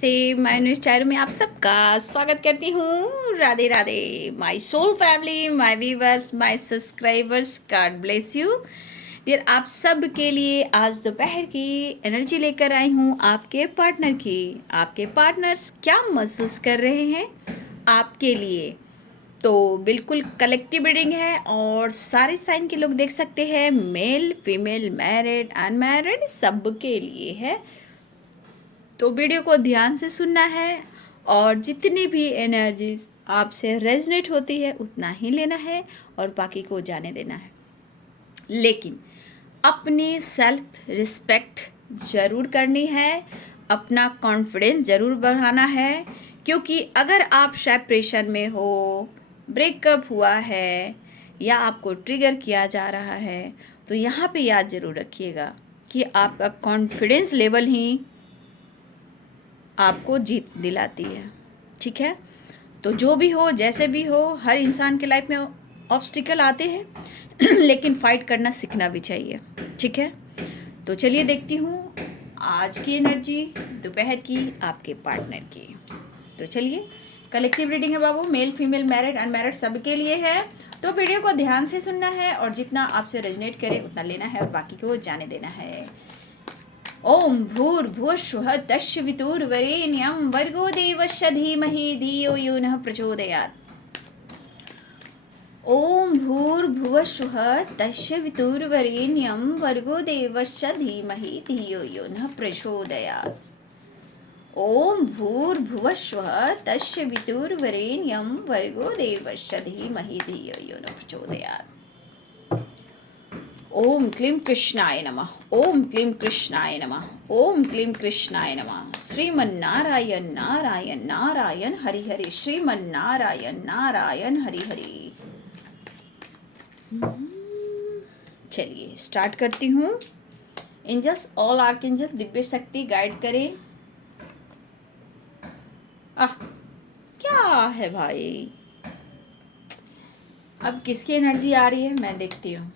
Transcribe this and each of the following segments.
नमस्ते। मैं news channel में आप सबका स्वागत करती हूँ। Radhe Radhe my soul family, my viewers, my subscribers, God bless you dear. आप सब के लिए आज दोपहर की एनर्जी लेकर आई हूँ, आपके पार्टनर की। आपके पार्टनर्स क्या महसूस कर रहे हैं आपके लिए, तो बिल्कुल कलेक्टिव रीडिंग है और सारे साइन के लोग देख सकते हैं। मेल, फीमेल, मैरिड, अनमैरिड, सब के लिए है। तो वीडियो को ध्यान से सुनना है और जितनी भी एनर्जीज आपसे रेजनेट होती है उतना ही लेना है और बाकी को जाने देना है। लेकिन अपनी सेल्फ रिस्पेक्ट ज़रूर करनी है, अपना कॉन्फिडेंस ज़रूर बढ़ाना है, क्योंकि अगर आप सेपरेशन में हो, ब्रेकअप हुआ है या आपको ट्रिगर किया जा रहा है, तो यहाँ पे याद ज़रूर रखिएगा कि आपका कॉन्फिडेंस लेवल ही आपको जीत दिलाती है। ठीक है, तो जो भी हो, जैसे भी हो, हर इंसान के लाइफ में ऑब्स्टिकल आते हैं लेकिन फाइट करना सीखना भी चाहिए। ठीक है, तो चलिए देखती हूँ आज की एनर्जी दोपहर की आपके पार्टनर की। तो चलिए, कलेक्टिव रीडिंग है बाबू, मेल, फीमेल, मैरिड, अनमैरिड, सबके लिए है। तो वीडियो को ध्यान से सुनना है और जितना आपसे रेजनेट करे उतना लेना है और बाकी को जाने देना है। ओम भूर्भुवस्सुः तस्सवितुर्वरेण्यं भर्गो देवस्य धीमहि धियो यो नः प्रचोदयात्। ओम भूर्भुवस्सुः तस्सवितुर्वरेण्यं भर्गो देवस्य धीमहि धियो यो नः प्रचोदयात्। ओम भूर्भुवस्सुः तस्सवितुर्वरेण्यं भर्गो देवस्य धीमहि धियो यो नः प्रचोदयात्। ओम क्लीं कृष्णाय नमः। ओम क्लीं कृष्णाय नमः। ओम क्लीं कृष्णाय नमः। श्रीमन्नारायण नारायण नारायण हरि हरि। श्रीमन्नारायण नारायण हरि हरि। चलिए स्टार्ट करती हूँ। एंजल्स, ऑल आर्कएंजल्स, दिव्य शक्ति गाइड करें। क्या है भाई, अब किसकी एनर्जी आ रही है मैं देखती हूँ।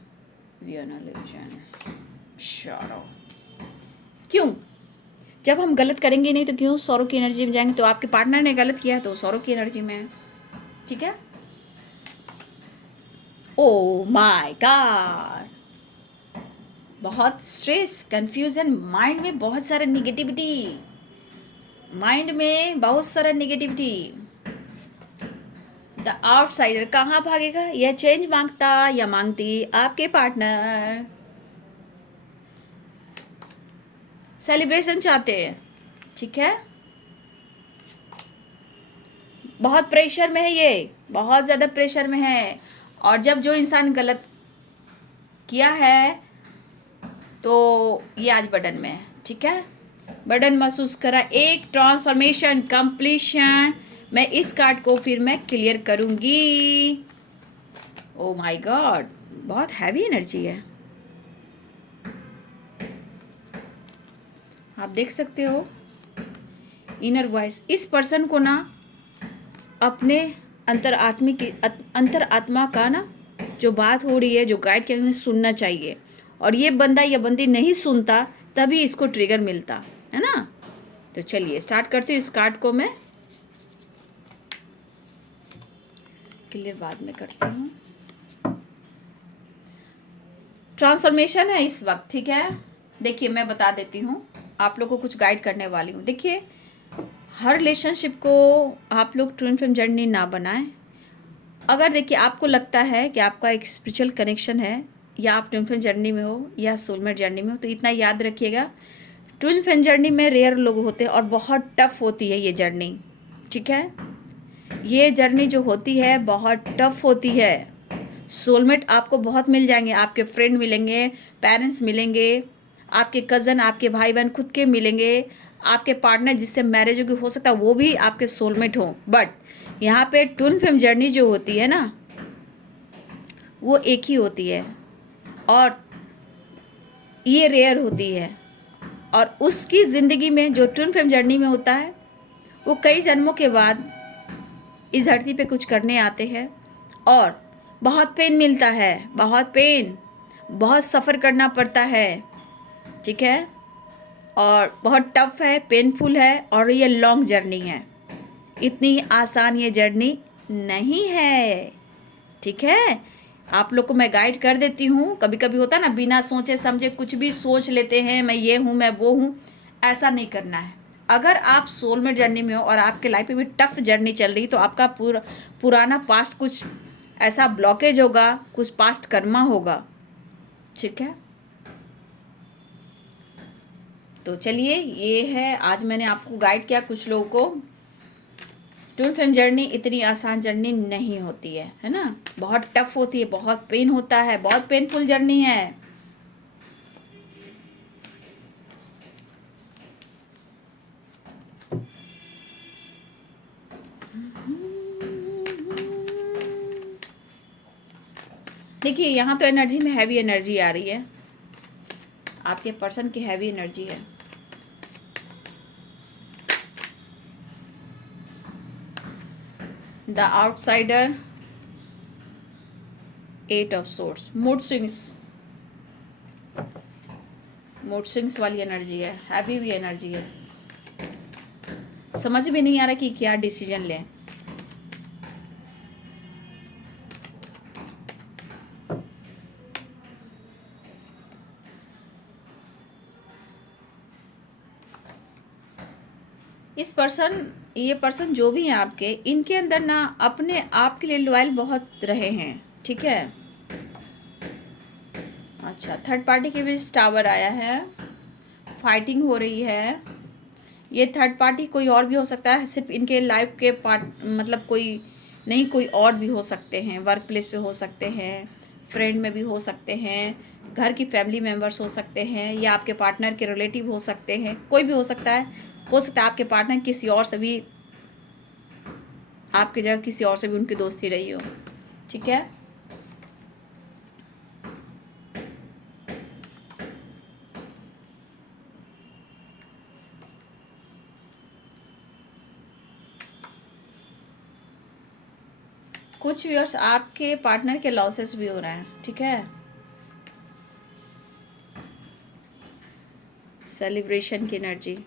क्यों, जब हम गलत करेंगे नहीं तो क्यों सौरव की एनर्जी में जाएंगे। तो आपके पार्टनर ने गलत किया तो सौरव की एनर्जी में है। ठीक है, ओ माय गॉड, बहुत स्ट्रेस, कंफ्यूजन, माइंड में बहुत सारा निगेटिविटी, माइंड में बहुत सारा निगेटिविटी। द आउटसाइडर कहाँ भागेगा, यह चेंज मांगता या मांगती आपके पार्टनर। सेलिब्रेशन चाहते हैं। ठीक है, बहुत प्रेशर में है, ये बहुत ज़्यादा प्रेशर में है। और जब जो इंसान गलत किया है तो ये आज बर्डन में है। ठीक है, बर्डन महसूस करा, एक ट्रांसफॉर्मेशन, कंप्लीशन। मैं इस कार्ड को फिर मैं क्लियर करूँगी। ओ माय गॉड, बहुत हैवी एनर्जी है, आप देख सकते हो। इनर वॉइस, इस पर्सन को ना अपने अंतर आत्मा का ना जो बात हो रही है, जो गाइड के सुनना चाहिए। और ये बंदा या बंदी नहीं सुनता तभी इसको ट्रिगर मिलता है ना। तो चलिए स्टार्ट करती हूँ। इस कार्ड को मैं क्लियर बाद में करती हूँ। ट्रांसफॉर्मेशन है इस वक्त। ठीक है, देखिए मैं बता देती हूँ, आप लोग को कुछ गाइड करने वाली हूँ। देखिए, हर रिलेशनशिप को आप लोग ट्विन फ्लेम जर्नी ना बनाएं। अगर देखिए आपको लगता है कि आपका एक स्पिरिचुअल कनेक्शन है, या आप ट्विन फ्लेम जर्नी में हो या सोलमेट जर्नी में हो, तो इतना याद रखिएगा, ट्विन फ्लेम जर्नी में रेयर लोग होते हैं और बहुत टफ होती है ये जर्नी। ठीक है, ये जर्नी जो होती है बहुत टफ होती है। सोलमेट आपको बहुत मिल जाएंगे, आपके फ्रेंड मिलेंगे, पेरेंट्स मिलेंगे, आपके कज़न, आपके भाई बहन खुद के मिलेंगे, आपके पार्टनर जिससे मैरिज होगी, हो सकता है वो भी आपके सोलमेट हो। बट यहाँ पे ट्विन फ्लेम जर्नी जो होती है ना, वो एक ही होती है और ये रेयर होती है। और उसकी ज़िंदगी में जो ट्विन फ्लेम जर्नी में होता है, वो कई जन्मों के बाद इस धरती पे कुछ करने आते हैं और बहुत पेन मिलता है, बहुत पेन, बहुत सफ़र करना पड़ता है। ठीक है, और बहुत टफ है, पेनफुल है और ये लॉन्ग जर्नी है। इतनी आसान ये जर्नी नहीं है, ठीक है। आप लोग को मैं गाइड कर देती हूँ। कभी कभी होता है ना, बिना सोचे समझे कुछ भी सोच लेते हैं, मैं ये हूँ, मैं वो हूँ। ऐसा नहीं करना है। अगर आप सोलमेट जर्नी में हो और आपके लाइफ में भी टफ जर्नी चल रही, तो आपका पुराना पास्ट कुछ ऐसा ब्लॉकेज होगा, कुछ पास्ट कर्मा होगा, ठीक है। तो चलिए, ये है आज मैंने आपको गाइड किया कुछ लोगों को। ट्विन फ्लेम जर्नी इतनी आसान जर्नी नहीं होती है ना। बहुत टफ होती है, बहुत पेन होता है, बहुत पेनफुल जर्नी है। देखिए, यहाँ तो एनर्जी में हैवी एनर्जी आ रही है, आपके पर्सन की हैवी एनर्जी है। The outsider, 8 of swords, mood swings वाली एनर्जी है, हैवी भी एनर्जी है। समझ में नहीं आ रहा कि क्या डिसीजन लें। ये पर्सन जो भी हैं आपके, इनके अंदर ना अपने आप के लिए लॉयल बहुत रहे हैं, ठीक है। अच्छा, थर्ड पार्टी के बीच टावर आया है, फाइटिंग हो रही है। ये थर्ड पार्टी कोई और भी हो सकता है, सिर्फ इनके लाइफ के मतलब कोई नहीं, कोई और भी हो सकते हैं। वर्क प्लेस पे हो सकते हैं, फ्रेंड में भी हो सकते हैं, घर की फैमिली मेम्बर्स हो सकते हैं, या आपके पार्टनर के रिलेटिव हो सकते हैं, कोई भी हो सकता है। हो सकता है आपके पार्टनर किसी और से भी, आपकी जगह किसी और से भी उनकी दोस्ती रही हो, ठीक है। कुछ व्यूअर्स, आपके पार्टनर के लॉसेस भी हो रहे हैं, ठीक है। सेलिब्रेशन की एनर्जी,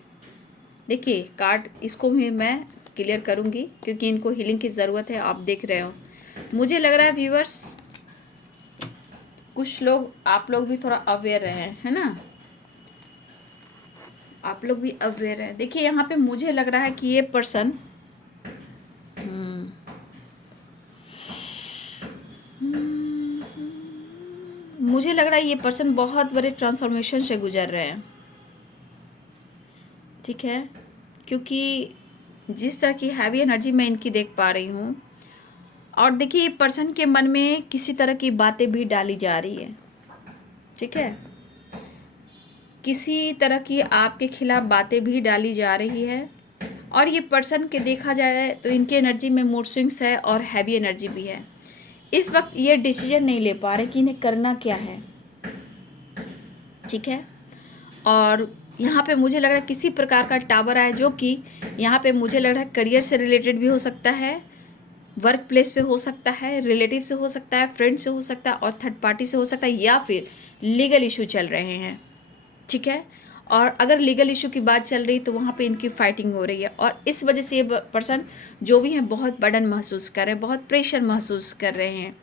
देखिए कार्ड, इसको भी मैं क्लियर करूंगी क्योंकि इनको हीलिंग की ज़रूरत है। आप देख रहे हो, मुझे लग रहा है व्यूअर्स, कुछ लोग, आप लोग भी थोड़ा अवेयर रहे हैं, है ना। आप लोग भी अवेयर हैं। देखिए यहाँ पे मुझे लग रहा है कि ये पर्सन मुझे लग रहा है ये पर्सन बहुत बड़े ट्रांसफॉर्मेशन से गुजर रहे हैं, ठीक है। क्योंकि जिस तरह की हैवी एनर्जी मैं इनकी देख पा रही हूँ, और देखिए ये पर्सन के मन में किसी तरह की बातें भी डाली जा रही है, ठीक है। किसी तरह की आपके खिलाफ बातें भी डाली जा रही है। और ये पर्सन के देखा जाए तो इनकी एनर्जी में मूड स्विंग्स है और हैवी एनर्जी भी है। इस वक्त ये डिसीजन नहीं ले पा रहे कि इन्हें करना क्या है, ठीक है। और यहाँ पे मुझे लग रहा है किसी प्रकार का टावर आया, जो कि यहाँ पे मुझे लग रहा है करियर से रिलेटेड भी हो सकता है, वर्क प्लेस पे हो सकता है, रिलेटिव से हो सकता है, फ्रेंड से हो सकता है, और थर्ड पार्टी से हो सकता है, या फिर लीगल इशू चल रहे हैं, ठीक है। और अगर लीगल इशू की बात चल रही तो वहाँ पे इनकी फाइटिंग हो रही है, और इस वजह से ये पर्सन जो भी हैं बहुत बर्डन महसूस कर रहे हैं, बहुत प्रेशर महसूस कर रहे हैं।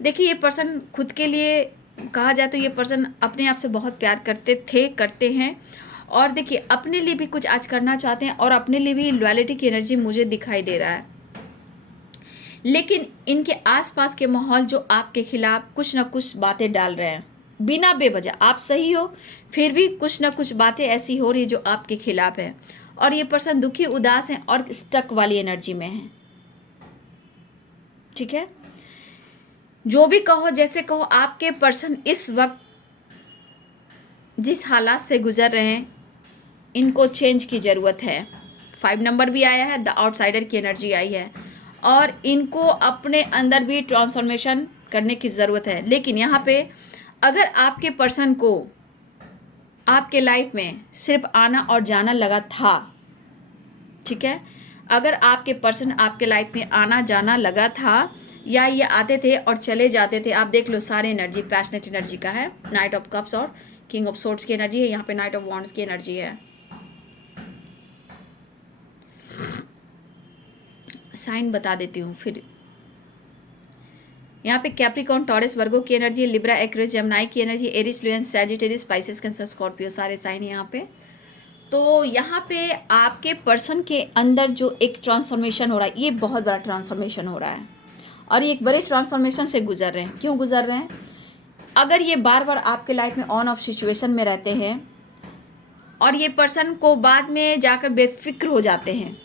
देखिए ये पर्सन खुद के लिए कहा जाए तो ये पर्सन अपने आप से बहुत प्यार करते हैं, और देखिए अपने लिए भी कुछ आज करना चाहते हैं, और अपने लिए भी लॉयल्टी की एनर्जी मुझे दिखाई दे रहा है। लेकिन इनके आसपास के माहौल जो आपके खिलाफ कुछ ना कुछ बातें डाल रहे हैं, बिना बेवजह। आप सही हो, फिर भी कुछ ना कुछ बातें ऐसी हो रही जो आपके खिलाफ है, और ये पर्सन दुखी, उदास है और स्टक वाली एनर्जी में है, ठीक है। जो भी कहो, जैसे कहो, आपके पर्सन इस वक्त जिस हालात से गुजर रहे हैं, इनको चेंज की ज़रूरत है। 5 नंबर भी आया है, द आउटसाइडर की एनर्जी आई है, और इनको अपने अंदर भी ट्रांसफॉर्मेशन करने की ज़रूरत है। लेकिन यहाँ पे अगर आपके पर्सन को आपके लाइफ में सिर्फ आना और जाना लगा था, ठीक है, अगर आपके पर्सन आपके लाइफ में आना जाना लगा था, या ये आते थे और चले जाते थे, आप देख लो सारे एनर्जी पैशनेट एनर्जी का है, नाइट ऑफ कप्स और किंग ऑफ सोर्ड्स की एनर्जी है, यहाँ पे नाइट ऑफ वॉन्ड्स की एनर्जी है। साइन बता देती हूँ फिर। यहाँ पे कैप्रिकॉर्न, टॉरस, वर्गो की एनर्जी, लिब्रा, एक्वेरियस, जेमिनी की energy, Aries, Leo, Sagittarius, Pisces, Cancer, Scorpio, सारे साइन है यहाँ पे। तो यहाँ पे आपके पर्सन के अंदर जो एक ट्रांसफॉर्मेशन हो रहा है, ये बहुत बड़ा ट्रांसफॉर्मेशन हो रहा है और ये एक बड़े ट्रांसफॉर्मेशन से गुजर रहे हैं। क्यों गुजर रहे हैं? अगर ये बार बार आपके लाइफ में ऑन ऑफ सिचुएशन में रहते हैं और ये पर्सन को बाद में जाकर बेफिक्र हो जाते हैं,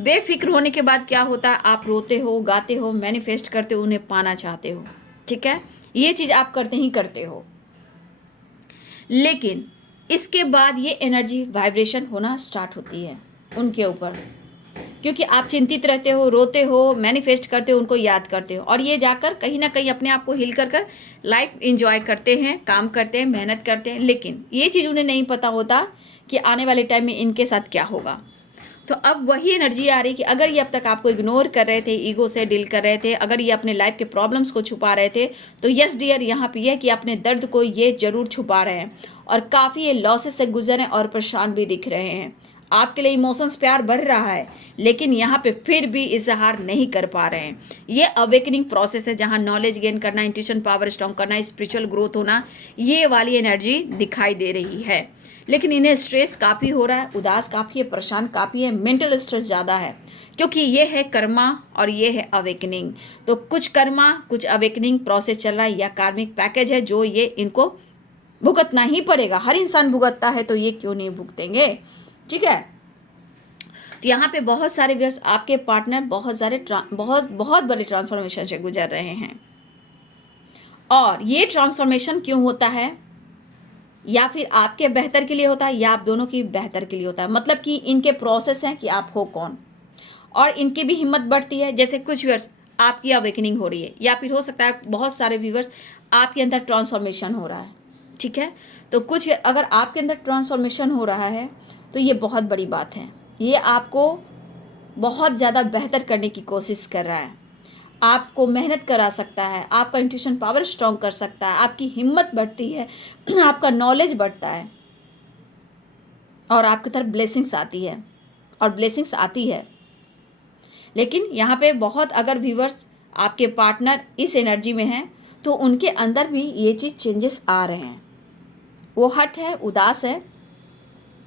बेफिक्र होने के बाद क्या होता है, आप रोते हो, गाते हो, मैनिफेस्ट करते हो, उन्हें पाना चाहते हो, ठीक है, ये चीज़ आप करते ही करते हो। लेकिन इसके बाद ये एनर्जी वाइब्रेशन होना स्टार्ट होती है उनके ऊपर, क्योंकि आप चिंतित रहते हो, रोते हो, मैनिफेस्ट करते हो, उनको याद करते हो और ये जाकर कहीं ना कहीं अपने आप को हील कर लाइफ एंजॉय करते हैं, काम करते हैं, मेहनत करते हैं। लेकिन ये चीज़ उन्हें नहीं पता होता कि आने वाले टाइम में इनके साथ क्या होगा। तो अब वही एनर्जी आ रही कि अगर ये अब तक आपको इग्नोर कर रहे थे, ईगो से डील कर रहे थे, अगर ये अपने लाइफ के प्रॉब्लम्स को छुपा रहे थे, तो यस डियर, यहाँ पे ये कि अपने दर्द को ये जरूर छुपा रहे हैं और काफ़ी ये लॉसेस से गुजर हैं और परेशान भी दिख रहे हैं। आपके लिए इमोशंस प्यार बढ़ रहा है, लेकिन यहाँ पे फिर भी इजहार नहीं कर पा रहे हैं। ये अवेकनिंग प्रोसेस है जहाँ नॉलेज गेन करना, इंट्यूशन पावर स्ट्रॉन्ग करना, स्पिरिचुअल ग्रोथ होना, ये वाली एनर्जी दिखाई दे रही है। लेकिन इन्हें स्ट्रेस काफ़ी हो रहा है, उदास काफ़ी है, परेशान काफ़ी है, मेंटल स्ट्रेस ज़्यादा है, क्योंकि ये है कर्मा और ये है अवेकनिंग। तो कुछ कर्मा, कुछ अवेकनिंग प्रोसेस चल रहा है या कार्मिक पैकेज है जो ये इनको भुगतना ही पड़ेगा। हर इंसान भुगतता है, तो ये क्यों नहीं भुगतेंगे, ठीक है। तो यहाँ पे बहुत सारे व्यूअर्स, आपके पार्टनर बहुत बड़े ट्रांसफॉर्मेशन से गुजर रहे हैं। और ये ट्रांसफॉर्मेशन क्यों होता है? या फिर आपके बेहतर के लिए होता है या आप दोनों की बेहतर के लिए होता है। मतलब कि इनके प्रोसेस हैं कि आप हो कौन, और इनकी भी हिम्मत बढ़ती है। जैसे कुछ व्यूअर्स आपकी अवेकनिंग हो रही है, या फिर हो सकता है बहुत सारे व्यूअर्स आपके अंदर ट्रांसफॉर्मेशन हो रहा है, ठीक है। तो कुछ अगर आपके अंदर ट्रांसफॉर्मेशन हो रहा है तो ये बहुत बड़ी बात है। ये आपको बहुत ज़्यादा बेहतर करने की कोशिश कर रहा है, आपको मेहनत करा सकता है, आपका इंट्यूशन पावर स्ट्रॉन्ग कर सकता है, आपकी हिम्मत बढ़ती है, आपका नॉलेज बढ़ता है और आपकी तरफ ब्लेसिंग्स आती है और ब्लेसिंग्स आती है। लेकिन यहाँ पे बहुत अगर व्यूअर्स आपके पार्टनर इस एनर्जी में हैं तो उनके अंदर भी ये चीज़ चेंजेस आ रहे हैं। वो हट है, उदास है,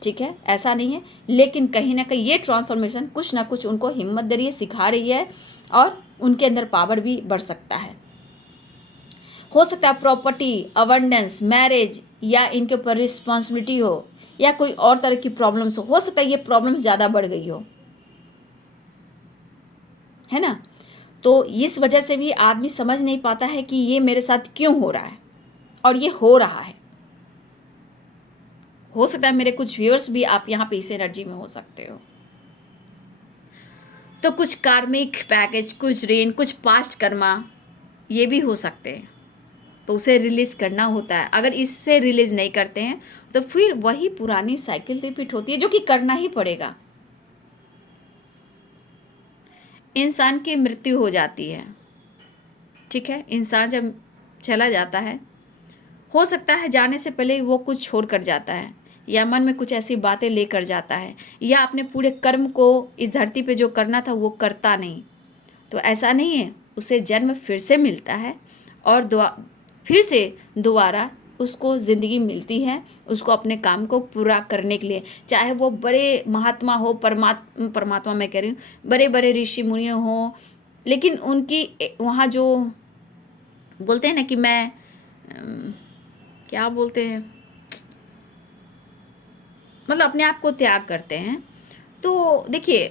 ठीक है, ऐसा नहीं है, लेकिन कहीं ना कहीं ये ट्रांसफॉर्मेशन कुछ ना कुछ उनको हिम्मत दे रही है, सिखा रही है और उनके अंदर पावर भी बढ़ सकता है। हो सकता है प्रॉपर्टी, अवेंडेंस, मैरिज, या इनके ऊपर रिस्पॉन्सिबिलिटी हो, या कोई और तरह की प्रॉब्लम्स हो सकता है ये प्रॉब्लम्स ज़्यादा बढ़ गई हो, है ना। तो इस वजह से भी आदमी समझ नहीं पाता है कि ये मेरे साथ क्यों हो रहा है, और ये हो रहा है। हो सकता है मेरे कुछ व्यूअर्स भी आप यहाँ पे इस एनर्जी में हो सकते हो। तो कुछ कार्मिक पैकेज, कुछ ऋण, कुछ पास्ट कर्मा, ये भी हो सकते हैं, तो उसे रिलीज़ करना होता है। अगर इससे रिलीज़ नहीं करते हैं तो फिर वही पुरानी साइकिल रिपीट होती है, जो कि करना ही पड़ेगा। इंसान की मृत्यु हो जाती है, ठीक है। इंसान जब चला जाता है, हो सकता है जाने से पहले वो कुछ छोड़ कर जाता है, या मन में कुछ ऐसी बातें लेकर जाता है, या अपने पूरे कर्म को इस धरती पे जो करना था वो करता नहीं। तो ऐसा नहीं है, उसे जन्म फिर से मिलता है और फिर से दोबारा उसको ज़िंदगी मिलती है, उसको अपने काम को पूरा करने के लिए। चाहे वो बड़े महात्मा हो, परमात्मा मैं कह रही हूँ, बड़े बड़े ऋषि मुनि हों, लेकिन उनकी वहाँ जो बोलते हैं ना कि मैं क्या बोलते हैं, मतलब अपने आप को त्याग करते हैं। तो देखिए,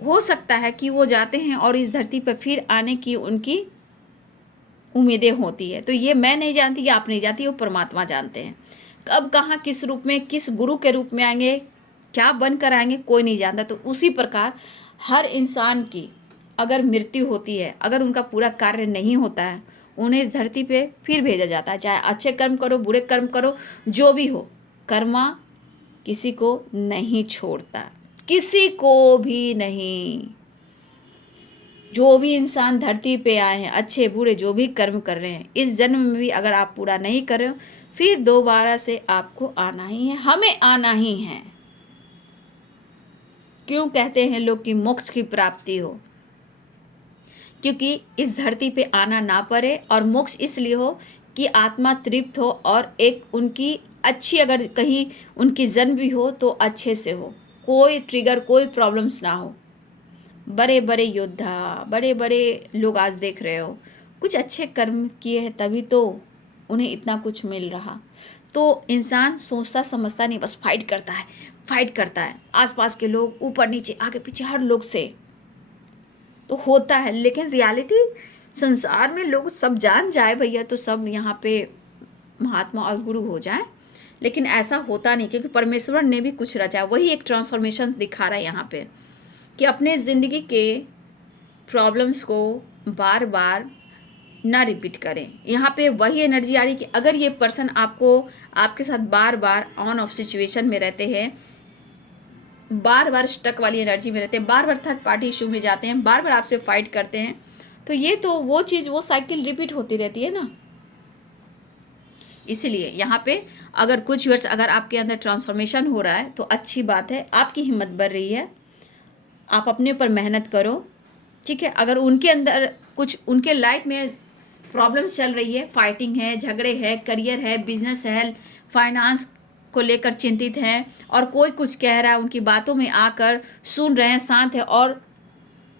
हो सकता है कि वो जाते हैं और इस धरती पर फिर आने की उनकी उम्मीदें होती है। तो ये मैं नहीं जानती, या आप नहीं जानती, वो परमात्मा जानते हैं। कब, कहाँ, किस रूप में, किस गुरु के रूप में आएंगे, क्या बन कर आएंगे, कोई नहीं जानता। तो उसी प्रकार हर इंसान की अगर मृत्यु होती है, अगर उनका पूरा कार्य नहीं होता है, उन्हें इस धरती पे फिर भेजा जाता है। चाहे अच्छे कर्म करो, बुरे कर्म करो, जो भी हो, कर्मा किसी को नहीं छोड़ता, किसी को भी नहीं। जो भी इंसान धरती पे आए हैं, अच्छे बुरे जो भी कर्म कर रहे हैं, इस जन्म में भी अगर आप पूरा नहीं कर रहे हो फिर दोबारा से आपको आना ही है, हमें आना ही है। क्यों कहते हैं लोग कि मोक्ष की प्राप्ति हो? क्योंकि इस धरती पे आना ना पड़े, और मोक्ष इसलिए हो कि आत्मा तृप्त हो और एक उनकी अच्छी, अगर कहीं उनकी जन्म भी हो तो अच्छे से हो, कोई ट्रिगर, कोई प्रॉब्लम्स ना हो। बड़े बड़े योद्धा, बड़े बड़े लोग आज देख रहे हो, कुछ अच्छे कर्म किए हैं तभी तो उन्हें इतना कुछ मिल रहा। तो इंसान सोचता समझता नहीं, बस फाइट करता है, आसपास के लोग, ऊपर नीचे, आगे पीछे, हर लोग से तो होता है। लेकिन रियलिटी संसार में लोग सब जान जाए भैया तो सब यहाँ पे महात्मा और गुरु हो जाए, लेकिन ऐसा होता नहीं, क्योंकि परमेश्वर ने भी कुछ रचा। वही एक ट्रांसफॉर्मेशन दिखा रहा है यहाँ पे कि अपने ज़िंदगी के प्रॉब्लम्स को बार बार ना रिपीट करें। यहाँ पे वही एनर्जी आ रही कि अगर ये पर्सन आपके साथ बार बार ऑन ऑफ सिचुएशन में रहते हैं, बार बार स्टक वाली एनर्जी में रहते हैं, बार बार थर्ड पार्टी इशू में जाते हैं, बार बार आपसे फाइट करते हैं, तो ये तो वो चीज़, वो साइकिल रिपीट होती रहती है ना। इसलिए यहाँ पे अगर कुछ वर्ष अगर आपके अंदर ट्रांसफॉर्मेशन हो रहा है तो अच्छी बात है, आपकी हिम्मत बढ़ रही है, आप अपने ऊपर मेहनत करो, ठीक है। अगर उनके अंदर कुछ, उनके लाइफ में प्रॉब्लम्स चल रही है, फाइटिंग है, झगड़े है, करियर है, बिजनेस है, फाइनेंस को लेकर चिंतित हैं, और कोई कुछ कह रहा है, उनकी बातों में आकर सुन रहे हैं, शांत है, और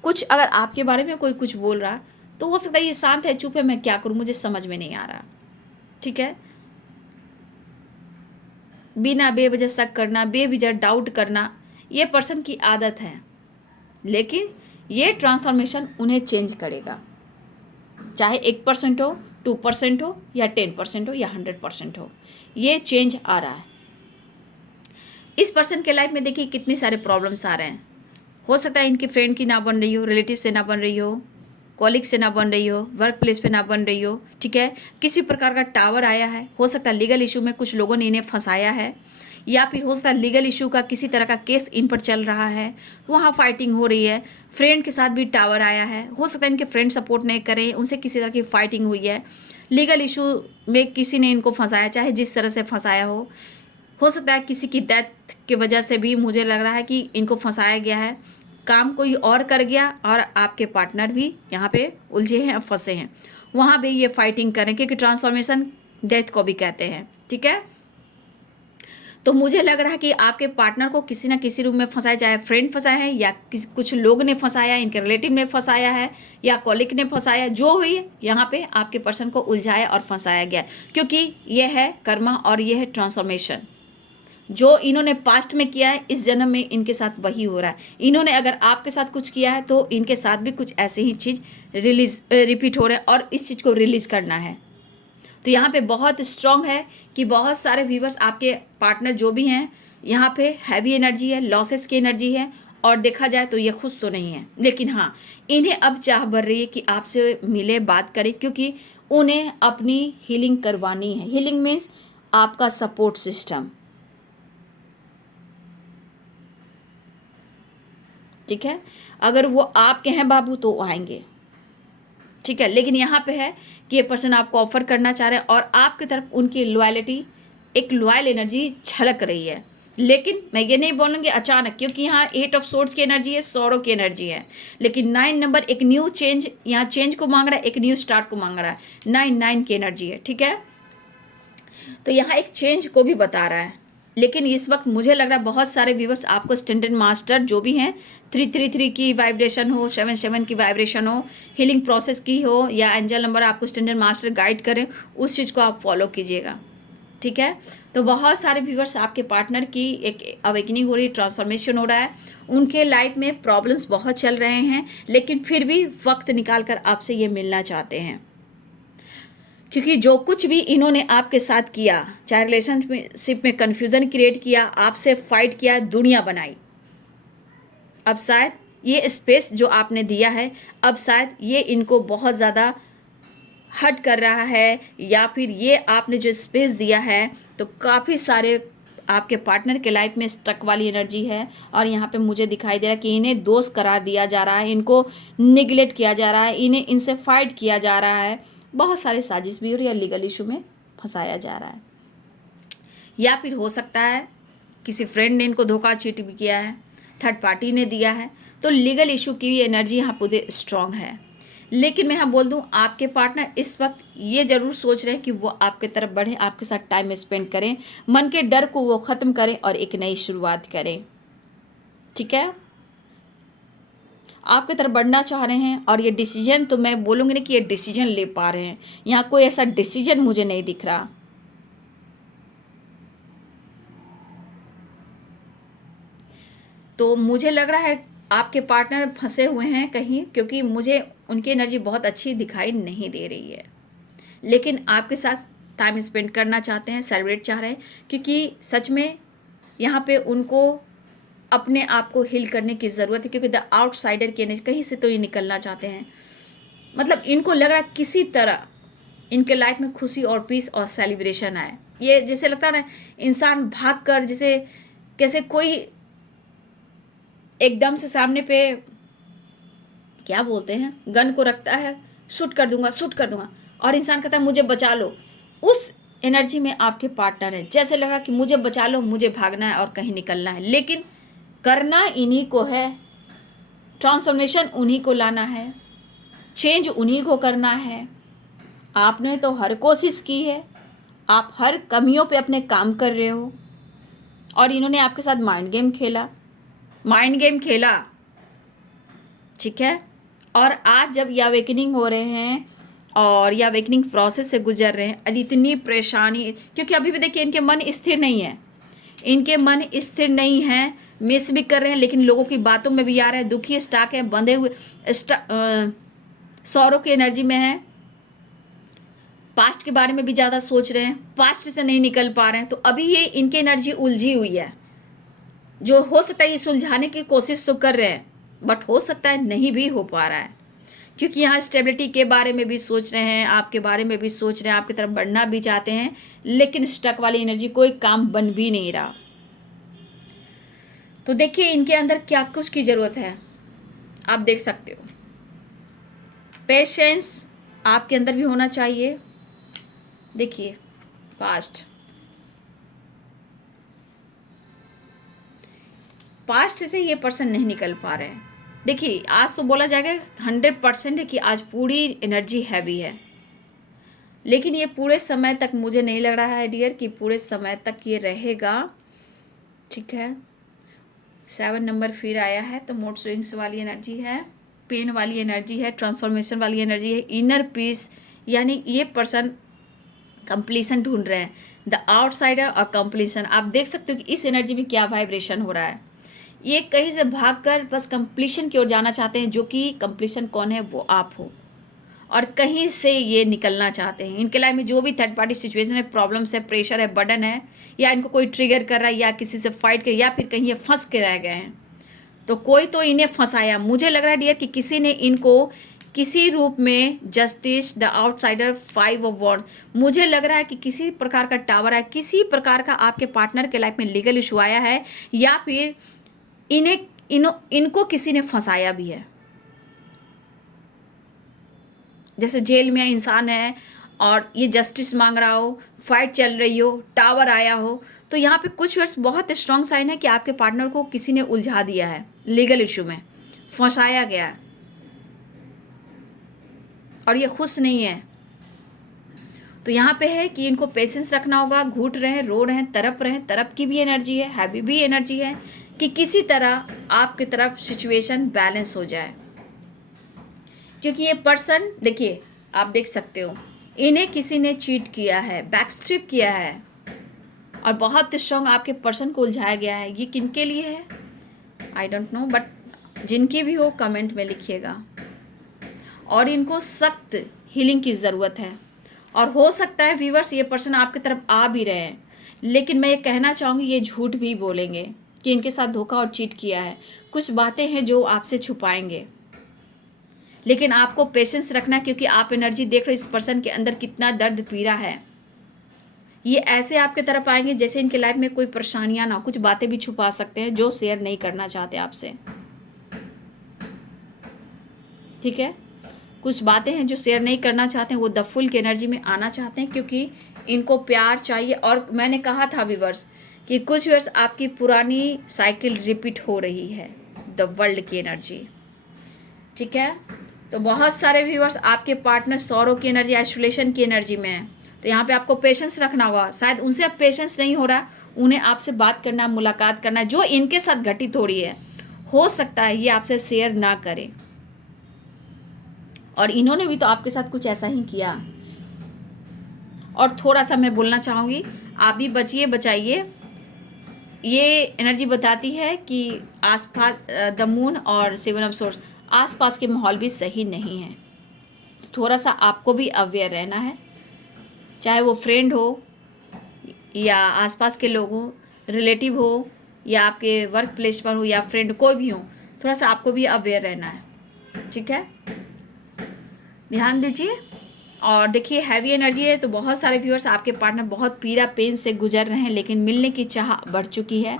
कुछ अगर आपके बारे में कोई कुछ बोल रहा तो हो सकता है ये शांत है, चुप है, मैं क्या करूं, मुझे समझ में नहीं आ रहा, ठीक है। बिना बेवजह शक करना, बेवजह डाउट करना, ये पर्सन की आदत है, लेकिन ये ट्रांसफॉर्मेशन उन्हें चेंज करेगा। चाहे 1% हो, 2% हो, या 10% हो, या 100% हो, ये चेंज आ रहा है। इस पर्सन के लाइफ में देखिए कितने सारे प्रॉब्लम्स आ रहे हैं। हो सकता है इनकी फ्रेंड की ना बन रही हो, रिलेटिव से ना बन रही हो, कॉलिग से ना बन रही हो, वर्क प्लेस पे ना बन रही हो, ठीक है। किसी प्रकार का टावर आया है, हो सकता है लीगल इशू में कुछ लोगों ने इन्हें फंसाया है, या फिर हो सकता है लीगल इशू का किसी तरह का केस इन पर चल रहा है, वहाँ फाइटिंग हो रही है। फ्रेंड के साथ भी टावर आया है, हो सकता है इनके फ्रेंड सपोर्ट नहीं करें, उनसे किसी तरह की फाइटिंग हुई है, लीगल इशू में किसी ने इनको फंसाया, चाहे जिस तरह से फंसाया हो सकता है किसी की डेथ की वजह से भी मुझे लग रहा है कि इनको फंसाया गया है, काम कोई और कर गया, और आपके पार्टनर भी यहाँ पे उलझे हैं, फंसे हैं, वहाँ भी ये फाइटिंग करें, क्योंकि ट्रांसफॉर्मेशन डेथ को भी कहते हैं, ठीक है। तो मुझे लग रहा है कि आपके पार्टनर को किसी ना किसी रूप में फंसाया, चाहे फ्रेंड फंसाया है, या कुछ लोग ने फंसाया, इनके रिलेटिव ने फंसाया है, या कॉलिग ने फंसाया, जो हुई है यहाँ पे आपके पर्सन को उलझाया और फंसाया गया, क्योंकि ये है कर्मा और ये है ट्रांसफॉर्मेशन। जो इन्होंने पास्ट में किया है, इस जन्म में इनके साथ वही हो रहा है। इन्होंने अगर आपके साथ कुछ किया है तो इनके साथ भी कुछ ऐसे ही चीज़ रिपीट हो रहा है, और इस चीज़ को रिलीज़ करना है। तो यहाँ पे बहुत स्ट्रॉन्ग है कि बहुत सारे व्यूवर्स, आपके पार्टनर जो भी हैं, यहाँ पे हैवी एनर्जी है, लॉसेस की एनर्जी है, और देखा जाए तो ये खुश तो नहीं है, लेकिन हाँ, इन्हें अब चाह बढ़ रही है कि आपसे मिले, बात करें, क्योंकि उन्हें अपनी हीलिंग करवानी है। हीलिंग मीन्स आपका सपोर्ट सिस्टम, ठीक है। अगर वो आपके हैं बाबू तो आएंगे, ठीक है, लेकिन यहाँ पे है कि ये पर्सन आपको ऑफर करना चाह रहे हैं, और आपकी तरफ उनकी लॉयल्टी, एक लॉयल एनर्जी झलक रही है। लेकिन मैं ये नहीं बोलूँगी अचानक, क्योंकि यहाँ 8 ऑफ सोर्ड्स की एनर्जी है, सौरों की एनर्जी है, लेकिन 9 नंबर एक न्यू चेंज, यहाँ चेंज को मांग रहा है, एक न्यू स्टार्ट को मांग रहा है, 9 की एनर्जी है, ठीक है। तो यहाँ एक चेंज को भी बता रहा है, लेकिन इस वक्त मुझे लग रहा है बहुत सारे व्यूवर्स आपको स्टैंडर्ड मास्टर जो भी हैं, 333 की वाइब्रेशन हो, 77 की वाइब्रेशन हो, हीलिंग प्रोसेस की हो, या एंजल नंबर आपको स्टैंडर्ड मास्टर गाइड करें, उस चीज़ को आप फॉलो कीजिएगा, ठीक है। तो बहुत सारे व्यूवर्स आपके पार्टनर की एक अवेकनिंग हो रही है, ट्रांसफॉर्मेशन हो रहा है, उनके लाइफ में प्रॉब्लम्स बहुत चल रहे हैं, लेकिन फिर भी वक्त निकाल कर आपसे ये मिलना चाहते हैं, क्योंकि जो कुछ भी इन्होंने आपके साथ किया, चाहे रिलेशनशिप में कन्फ्यूज़न क्रिएट किया, आपसे फाइट किया, दुनिया बनाई, अब शायद ये स्पेस जो आपने दिया है, अब शायद ये इनको बहुत ज़्यादा हर्ट कर रहा है, या फिर ये आपने जो स्पेस दिया है, तो काफ़ी सारे आपके पार्टनर के लाइफ में स्टक वाली एनर्जी है, और यहाँ पे मुझे दिखाई दे रहा है कि इन्हें दोष करार दिया जा रहा है, इनको निगलेक्ट किया जा रहा है, इन्हें इनसे फाइट किया जा रहा है, बहुत सारे साजिश भी हो रही है, लीगल इशू में फंसाया जा रहा है, या फिर हो सकता है किसी फ्रेंड ने इनको धोखा चीट भी किया है, थर्ड पार्टी ने दिया है। तो लीगल इशू की एनर्जी यहाँ पूरे स्ट्रांग है। लेकिन मैं यहाँ बोल दूँ, आपके पार्टनर इस वक्त ये ज़रूर सोच रहे हैं कि वो आपके तरफ बढ़ें, आपके साथ टाइम स्पेंड करें, मन के डर को वो ख़त्म करें और एक नई शुरुआत करें। ठीक है, आपकी तरफ बढ़ना चाह रहे हैं। और ये डिसीजन तो मैं बोलूँगी नहीं कि ये डिसीजन ले पा रहे हैं, यहाँ कोई ऐसा डिसीजन मुझे नहीं दिख रहा। तो मुझे लग रहा है आपके पार्टनर फंसे हुए हैं कहीं, क्योंकि मुझे उनकी एनर्जी बहुत अच्छी दिखाई नहीं दे रही है। लेकिन आपके साथ टाइम स्पेंड करना चाहते हैं, सेलिब्रेट चाह रहे हैं, क्योंकि सच में यहाँ पे उनको अपने आप को हील करने की ज़रूरत है। क्योंकि द आउटसाइडर की एनर्जी कहीं से तो ये निकलना चाहते हैं। मतलब इनको लग रहा है किसी तरह इनके लाइफ में खुशी और पीस और सेलिब्रेशन आए। ये जैसे लगता है ना, इंसान भाग कर जैसे कैसे कोई एकदम से सामने पे क्या बोलते हैं, गन को रखता है, शूट कर दूंगा, शूट कर दूंगा, और इंसान कहता है मुझे बचा लो। उस एनर्जी में आपके पार्टनर है। जैसे लग रहा कि मुझे बचा लो, मुझे भागना है और कहीं निकलना है। लेकिन करना इन्हीं को है, ट्रांसफॉर्मेशन उन्हीं को लाना है, चेंज उन्हीं को करना है। आपने तो हर कोशिश की है, आप हर कमियों पे अपने काम कर रहे हो, और इन्होंने आपके साथ माइंड गेम खेला, ठीक है। और आज जब ये अवेकनिंग हो रहे हैं और ये अवेकनिंग प्रोसेस से गुजर रहे हैं, और इतनी परेशानी, क्योंकि अभी भी देखिए इनके मन स्थिर नहीं है, मिस भी कर रहे हैं, लेकिन लोगों की बातों में भी आ रहा है, दुखी स्टॉक है, बंधे हुए सौरों की एनर्जी में है, पास्ट के बारे में भी ज़्यादा सोच रहे हैं, पास्ट से नहीं निकल पा रहे हैं। तो अभी ये इनकी एनर्जी उलझी हुई है, जो हो सकता है ये सुलझाने की कोशिश तो कर रहे हैं, बट हो सकता है नहीं भी हो पा रहा है, क्योंकि यहाँ स्टेबिलिटी के बारे में भी सोच रहे हैं, आपके बारे में भी सोच रहे हैं, आपकी तरफ बढ़ना भी चाहते हैं, लेकिन स्टक वाली एनर्जी, कोई काम बन भी नहीं रहा। तो देखिए इनके अंदर क्या कुछ की ज़रूरत है, आप देख सकते हो। पेशेंस आपके अंदर भी होना चाहिए। देखिए पास्ट से ये पर्सन नहीं निकल पा रहे हैं। देखिए आज तो बोला जाएगा 100% है कि आज पूरी एनर्जी हैवी है, लेकिन ये पूरे समय तक मुझे नहीं लग रहा है डियर कि पूरे समय तक ये रहेगा। ठीक है, 7 नंबर फिर आया है, तो मूड स्विंग्स वाली एनर्जी है, पेन वाली एनर्जी है, ट्रांसफॉर्मेशन वाली एनर्जी है, इनर पीस, यानी ये पर्सन कंप्लीशन ढूंढ रहे हैं, द आउटसाइडर और कंप्लीशन। आप देख सकते हो कि इस एनर्जी में क्या वाइब्रेशन हो रहा है। ये कहीं से भागकर बस कंप्लीशन की ओर जाना चाहते हैं, जो कि कंप्लीशन कौन है, वो आप हो, और कहीं से ये निकलना चाहते हैं। इनके लाइफ में जो भी थर्ड पार्टी सिचुएशन है, प्रॉब्लम्स है, प्रेशर है, बर्डन है, या इनको कोई ट्रिगर कर रहा है, या किसी से फाइट कर, या फिर कहीं ये फंस के रह गए हैं, तो कोई तो इन्हें फंसाया। मुझे लग रहा है डियर कि किसी ने इनको किसी रूप में, justice, the outsider, 5 of wands, मुझे लग रहा है कि किसी प्रकार का टावर है, किसी प्रकार का आपके पार्टनर के लाइफ में लीगल इशू आया है, या फिर इनको किसी ने फंसाया भी है। जैसे जेल में इंसान है और ये जस्टिस मांग रहा हो, फाइट चल रही हो, टावर आया हो, तो यहाँ पे कुछ वर्ड्स बहुत स्ट्रॉन्ग साइन है कि आपके पार्टनर को किसी ने उलझा दिया है, लीगल इशू में फंसाया गया है, और ये खुश नहीं है। तो यहाँ पे है कि इनको पेशेंस रखना होगा, घुट रहे हैं, रो रहे हैं, तरफ की भी एनर्जी है, हैवी भी एनर्जी है, कि किसी तरह आपकी तरफ सिचुएशन बैलेंस हो जाए। क्योंकि ये पर्सन, देखिए आप देख सकते हो, इन्हें किसी ने चीट किया है, बैकस्ट्रिप किया है, और बहुत स्ट्रॉन्ग आपके पर्सन को उलझाया गया है। ये किनके लिए है आई डोंट नो, बट जिनकी भी हो कमेंट में लिखिएगा। और इनको सख्त हीलिंग की ज़रूरत है, और हो सकता है व्यूअर्स ये पर्सन आपकी तरफ आ भी रहे हैं, लेकिन मैं ये कहना चाहूँगी ये झूठ भी बोलेंगे कि इनके साथ धोखा और चीट किया है। कुछ बातें हैं जो आपसे छुपाएंगे, लेकिन आपको पेशेंस रखना, क्योंकि आप एनर्जी देख रहे हो इस पर्सन के अंदर कितना दर्द पीड़ा है। ये ऐसे आपके तरफ आएंगे जैसे इनके लाइफ में कोई परेशानियां ना हो, कुछ बातें भी छुपा सकते हैं जो शेयर नहीं करना चाहते आपसे। ठीक है, कुछ बातें हैं जो शेयर नहीं करना चाहते हैं, वो द फुल की एनर्जी में आना चाहते हैं, क्योंकि इनको प्यार चाहिए। और मैंने कहा था व्यूअर्स कि कुछ व्यूअर्स आपकी पुरानी साइकिल रिपीट हो रही है, द वर्ल्ड की एनर्जी, ठीक है। तो बहुत सारे व्यूअर्स आपके पार्टनर सौरों की एनर्जी, आइसोलेशन की एनर्जी में है। तो यहाँ पे आपको पेशेंस रखना होगा। शायद उनसे अब पेशेंस नहीं हो रहा, उन्हें आपसे बात करना, मुलाकात करना, जो इनके साथ घटित हो रही है, हो सकता है ये आपसे शेयर ना करें। और इन्होंने भी तो आपके साथ कुछ ऐसा ही किया। और थोड़ा सा मैं बोलना चाहूँगी, आप भी बचिए, बचाइए। ये एनर्जी बताती है कि आसपास द मून और सेवन ऑफ सोर्स, आसपास के माहौल भी सही नहीं है। थोड़ा सा आपको भी अवेयर रहना है, चाहे वो फ्रेंड हो या आसपास के लोग हो, रिलेटिव हो या आपके वर्क प्लेस पर हो या फ्रेंड, कोई भी हो, थोड़ा सा आपको भी अवेयर रहना है, ठीक है। ध्यान दीजिए। और देखिए हैवी एनर्जी है, तो बहुत सारे व्यूअर्स आपके पार्टनर बहुत पीड़ा पेन से गुजर रहे हैं, लेकिन मिलने की चाह बढ़ चुकी है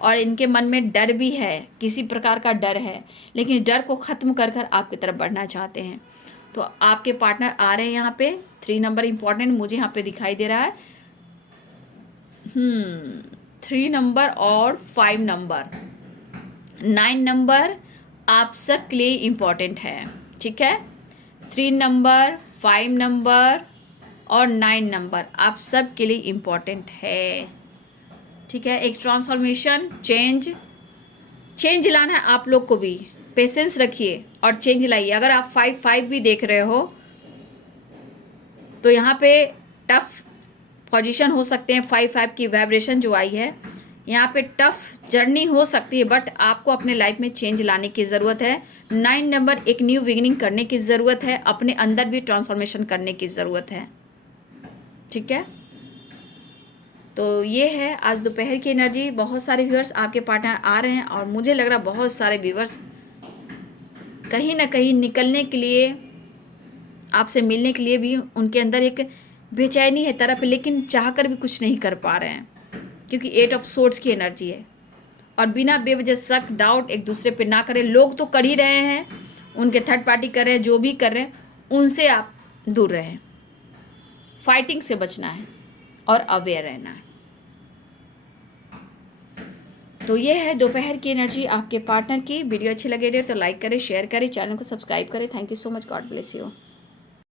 और इनके मन में डर भी है, किसी प्रकार का डर है, लेकिन डर को ख़त्म कर कर आपकी तरफ बढ़ना चाहते हैं। तो आपके पार्टनर आ रहे हैं यहाँ पे। 3 नंबर इंपॉर्टेंट मुझे यहाँ पे दिखाई दे रहा है। 3 नंबर और 5 नंबर, 9 नंबर आप सब के लिए इम्पॉर्टेंट है, ठीक है। 3 नंबर, 5 नंबर और 9 नंबर आप सब के लिए इम्पॉर्टेंट है, ठीक है। एक ट्रांसफॉर्मेशन, चेंज लाना है आप लोग को भी। पेशेंस रखिए और चेंज लाइए। अगर आप 5-5 भी देख रहे हो तो यहाँ पे टफ पोजीशन हो सकते हैं। 5-5 की वाइब्रेशन जो आई है यहाँ पे टफ जर्नी हो सकती है, बट आपको अपने लाइफ में चेंज लाने की ज़रूरत है। 9 नंबर एक न्यू बिगिनिंग करने की ज़रूरत है, अपने अंदर भी ट्रांसफॉर्मेशन करने की ज़रूरत है, ठीक है। तो ये है आज दोपहर की एनर्जी। बहुत सारे व्यूअर्स आपके पार्टनर आ रहे हैं और मुझे लग रहा है बहुत सारे व्यूअर्स कहीं ना कहीं निकलने के लिए, आपसे मिलने के लिए भी उनके अंदर एक बेचैनी है तरफ, लेकिन चाहकर भी कुछ नहीं कर पा रहे हैं, क्योंकि 8 ऑफ सोर्ड्स की एनर्जी है। और बिना बेवजह शक डाउट एक दूसरे पे ना करें। लोग तो कर ही रहे हैं, उनके थर्ड पार्टी कर रहे हैं, जो भी कर रहे हैं उनसे आप दूर रहें। फाइटिंग से बचना है और अवेयर रहना है। तो ये है दोपहर की एनर्जी आपके पार्टनर की। वीडियो अच्छी लगे तो लाइक करें, शेयर करें, चैनल को सब्सक्राइब करें। Thank you so much, God bless you.